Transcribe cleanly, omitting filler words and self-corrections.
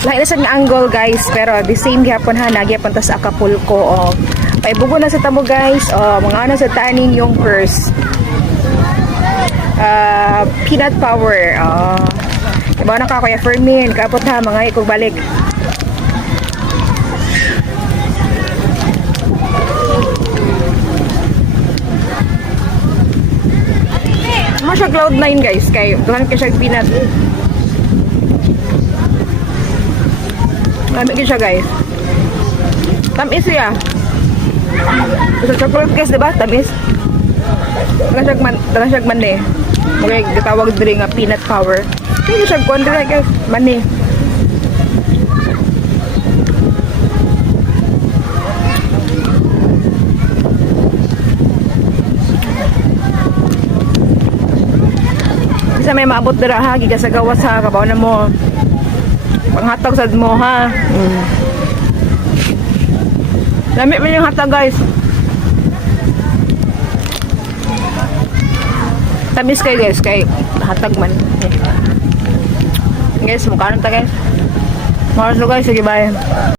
Lahi na sa angle guys, pero the same gyapon ha, nagyapon ta sa Acapulco. Oh. Paibugo na sa tamo guys. Oh, mga ano sa taning yung purse. Peanut power. Oh. Diba na ka Kuya Fermin, kapot ha, mga ikog balik. Ano siya Cloud9 guys, kay duhan ka siya peanut. Ano siya guys? Tamis siya. Sa chocolate case, diba? Tamis. Tara siya mani. Okay, gatawag diri nga peanut power. Hindi siya kondra guys. Mani. Isa may maabot dira ha, gigasagawas ha, kabaw na mo. Panghatag sad mo ha. Dami man yung hatag guys. Tamis kayo guys, kay hatag man. Guys, mukha na ta guys. Mga guys, sige bye.